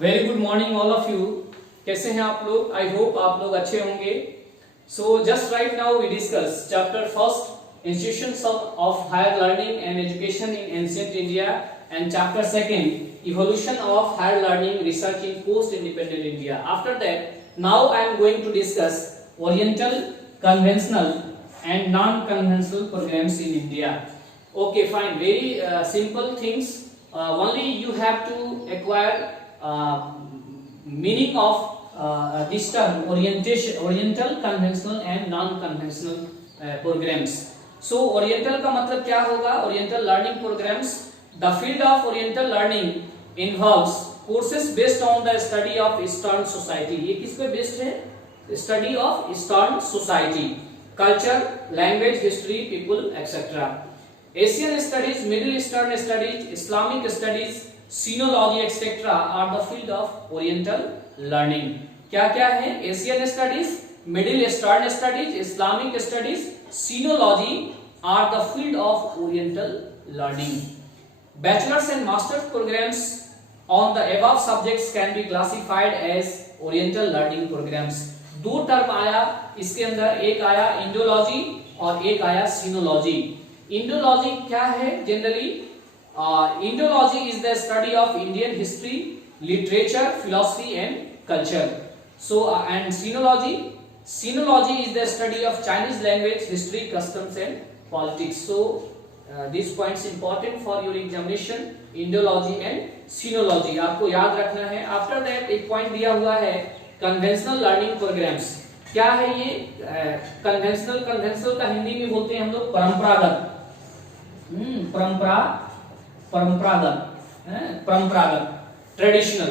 Very good morning all of you. कैसे हैं आप लोग? आई होप आप लोग अच्छे होंगे। So just right now we discuss chapter first institutions of higher learning and education in ancient India and chapter second evolution of higher learning research in post independent India. After that now I am going to discuss oriental, conventional and non-conventional programs in India. Okay, fine. Very simple things. Only you have to acquire meaning of this term oriental, conventional and non-conventional programs. So oriental का मतलब क्या होगा? Oriental learning programs. The field of oriental learning involves courses based on the study of Eastern society. ये किस पे based है? Study of Eastern society. Culture, language, history, people, etc. Asian studies, Middle Eastern studies, Islamic studies, sinology, etc. are the field of Oriental learning. क्या क्या है? Asian studies, Middle Eastern studies, Islamic studies, sinology are the field of Oriental learning. Bachelor's and master's programs on the above subjects can be classified as Oriental learning programs. दो term आया इसके अंदर, एक आया Indology और एक आया सीनोलॉजी। Indology क्या है? Generally Indology is the study of Indian history, literature, philosophy and culture. So and sinology is the study of Chinese language, history, customs and politics. So this points important for your examination, Indology and sinology आपको याद रखना है। After that एक point दिया हुआ है conventional learning programmes. क्या है ये? कन्वेंशनल का हिंदी में बोलते हैं हम लोग परंपरागत। Traditional.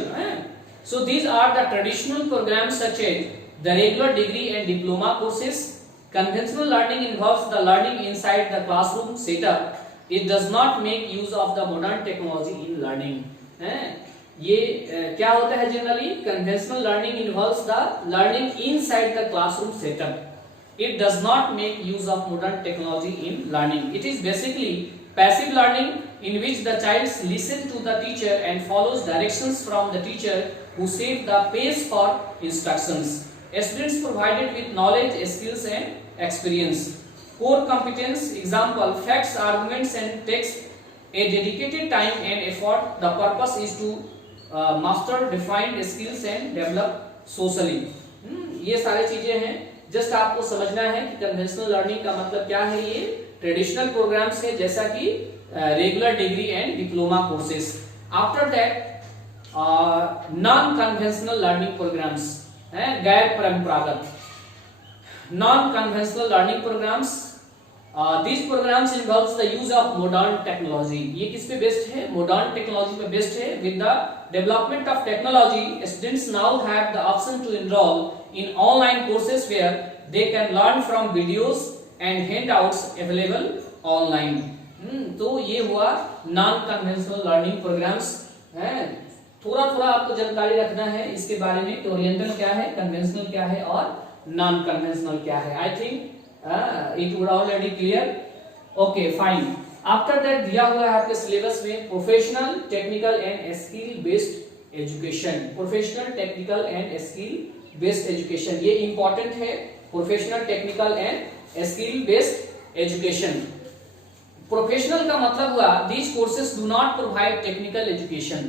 So these are the traditional programs such as the regular degree and diploma courses. Conventional learning involves the learning inside the classroom setup. It does not make use of the modern technology in learning. ये क्या होता है? Generally conventional learning involves the learning inside the classroom setup. It does not make use of modern technology in learning. It is basically passive learning in which the child listen to the teacher and follows directions from the teacher who set the pace for instructions. Students provided with knowledge, skills and experience. Core competence example facts, arguments and text. A dedicated time and effort. The purpose is to master defined skills and develop socially. ये सारी चीजें हैं। Just आपको समझना है कि conventional learning का मतलब क्या है। ये ट्रेडिशनल प्रोग्राम्स है जैसा कि regular degree and diploma courses. After that non conventional learning programs है, गैर परंपरागत। Non conventional learning programs, these programs involves the use of modern technology. ये किस पे बेस्ड है? मॉडर्न टेक्नोलॉजी पे बेस्ड है। With the development of technology, students now have the option to enroll in online courses where they can learn from videos and handouts available online. तो ये हुआ non conventional learning programs है। थोड़ा थोड़ा आपको जानकारी रखना है इसके बारे में कि ओरिएंटल क्या है, कन्वेंशनल क्या है और नॉन कन्वेंशनल क्या है। I think it would already clear. Okay, fine. After that दिया हुआ है आपके सिलेबस में professional, technical and skill based education. Professional, technical and skill based education ये इंपॉर्टेंट है। Professional, technical and skill based education. Professional का मतलब हुआ these courses do not provide technical education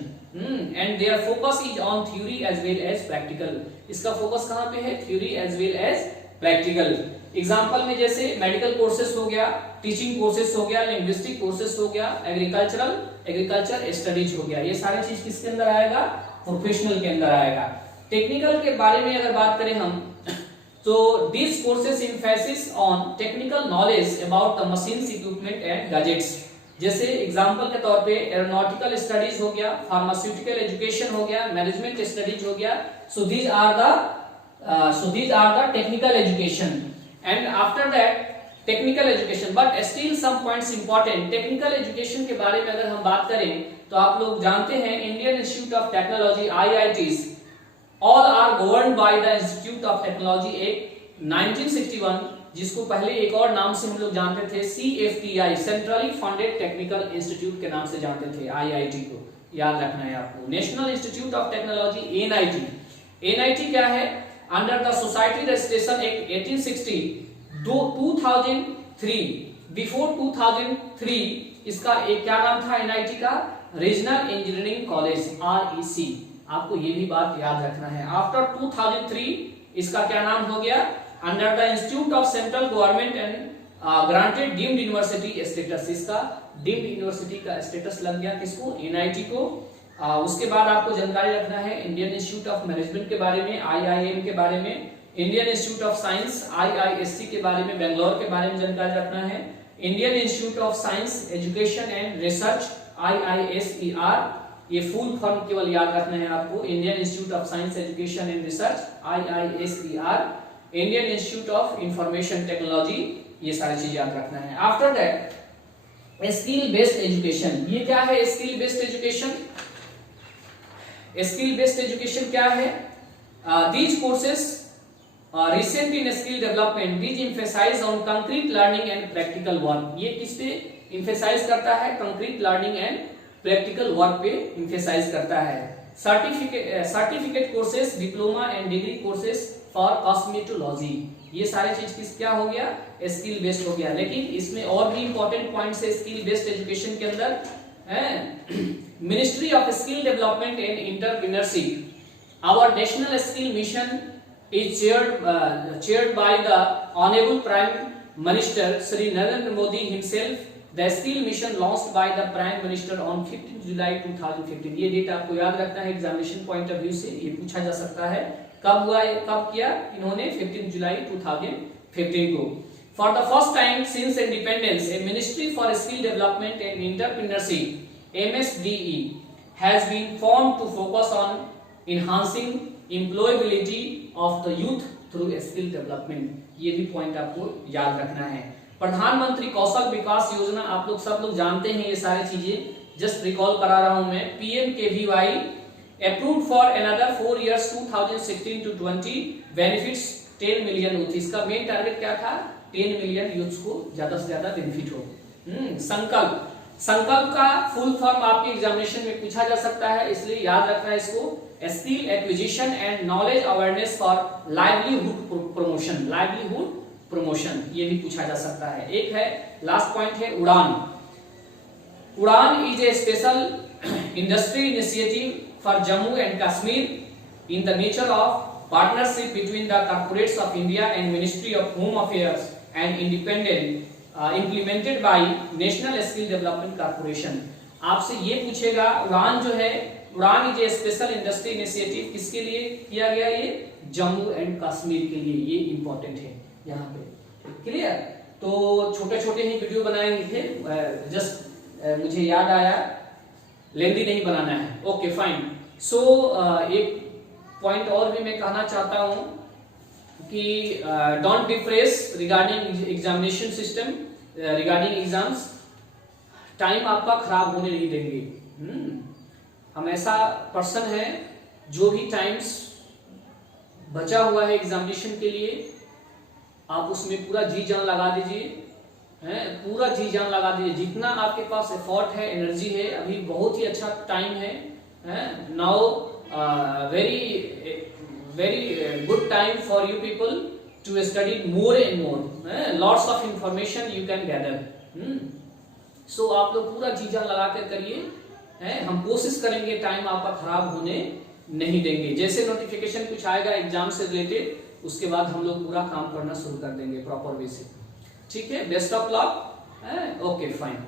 and their focus is on theory as well as practical. इसका focus कहाँ पे है? theory as well as practical. Example में जैसे medical courses हो गया, टीचिंग कोर्सेस हो गया, लिंग्विस्टिक कोर्सेस हो गया, एग्रीकल्चर स्टडीज हो गया। ये सारी चीज किसके अंदर आएगा? प्रोफेशनल के अंदर आएगा। टेक्निकल के बारे में अगर बात करें हम तो this courses emphasis on technical knowledge about the machines, equipment and gadgets. जैसे एग्जाम्पल के तौर पे एरोनॉटिकल स्टडीज हो गया, फार्मास्यूटिकल एजुकेशन हो गया, मैनेजमेंट स्टडीज हो गया। So these are the technical education. And after that technical education, but still some points important. Technical education के बारे में अगर हम बात करें तो आप लोग जानते हैं Indian Institute of Technology IITs all are governed by the Institute of Technology Act 1961, जिसको पहले एक और नाम से हम लोग जानते थे CFTI, Centrally Funded Technical Institute के नाम से जानते थे IIT को। याद रखना है आपको। National institute of technology NIT, NIT क्या है? Under the society registration act 1860 2003, before 2003 इसका एक क्या नाम था एनआईटी का? Regional engineering college, REC. आपको ये भी बात याद रखना है। आफ्टर 2003 इसका क्या नाम हो गया? Under the institute of central government and granted deemed university status, इसका डीम्ड यूनिवर्सिटी का स्टेटस लग गया किसको? एनआईटी को। उसके बाद आपको जानकारी रखना है इंडियन इंस्टीट्यूट ऑफ मैनेजमेंट के बारे में, आईआईएम के बारे में, Indian Institute of science IISc के बारे में, बेंगलोर के बारे में जानकारी रखना है, Indian Institute of Science Education and Research IISER, ये फुल फॉर्म केवल याद रखना है आपको, Indian Institute of Science Education and Research IISER, Indian Institute of Information Technology, ये सारी चीज याद रखना है। After that skill based education, ये क्या है? Skill based education, skill based education क्या है? These courses recent in skill development, these emphasize on concrete learning and practical work. ये किस पे एम्फेसाइज करता है? Concrete learning and practical work पे एम्फेसाइज करता है। Certificate courses, diploma and degree courses for cosmetology, ये सारे चीज किस क्या हो गया? स्किल बेस्ड हो गया। लेकिन इसमें और भी इंपॉर्टेंट पॉइंट्स है स्किल बेस्ड एजुकेशन के अंदर है। Ministry of Skill Development and Entrepreneurship, our National Skill Mission is chaired by the honorable prime minister Shri Narendra Modi himself. The skill mission launched by the prime minister on 15 July 2015, ये date आपको याद रखना है examination point of view से, ये पूछा जा सकता है। कब हुआ, कब किया इन्होंने? 15 जुलाई 2015 को। For the first time since independence, a Ministry for Skill Development and Entrepreneurship (MSDE) has been formed to focus on enhancing employability of the youth through skill development. ये भी पॉइंट आपको याद रखना है। प्रधानमंत्री कौशल विकास योजना, आप लोग सब लोग जानते हैं ये सारी चीजें, जस्ट रिकॉल करा रहा हूं मैं। PMKVY approved for another 4 years 2016 to 20, benefits 10 million youth। इसका मेन टारगेट क्या था? 10 मिलियन यूथ्स को ज्यादा से ज्यादा बेनिफिट हो। संकल्प, संकल्प का फुल फॉर्म आपके एग्जामिनेशन में पूछा जा सकता है, इसलिए याद रखना है इसको। Skill acquisition and knowledge awareness for livelihood promotion, livelihood promotion, ये भी पूछा जा सकता है। एक है लास्ट पॉइंट है उड़ान। उड़ान is a special industry initiative for Jammu and Kashmir in the nature of partnership between the corporates of India and Ministry of Home Affairs and independent implemented by National Skill Development Corporation। आपसे ये पूछेगा उड़ान जो है, उड़ान is a special industry initiative किसके लिए किया गया? ये जम्मू एंड कश्मीर के लिए, ये इंपॉर्टेंट है यहाँ पे। क्लियर? तो छोटे छोटे ही वीडियो बनाए थे, जस्ट मुझे याद आया, लेंदी नहीं बनाना है। Okay fine. सो एक पॉइंट और भी मैं कहना चाहता हूं कि don't depress regarding examination system, regarding exams. Time आपका खराब होने नहीं देंगे। हम ऐसा पर्सन है जो भी टाइम्स बचा हुआ है एग्जामिनेशन के लिए, आप उसमें पूरा जी जान लगा दीजिए, पूरा जी जान लगा दीजिए। जितना आपके पास एफर्ट है, एनर्जी है, अभी बहुत ही अच्छा टाइम है। Now very good time for you people to study more and more, lots of information you can gather। so आप लोग पूरा जी जान लगा कर करिए, हम कोशिश करेंगे टाइम आपका खराब होने नहीं देंगे। जैसे नोटिफिकेशन कुछ आएगा एग्जाम से रिलेटेड, उसके बाद हम लोग पूरा काम करना शुरू कर देंगे प्रॉपर वे से। ठीक है, best of luck. Okay fine.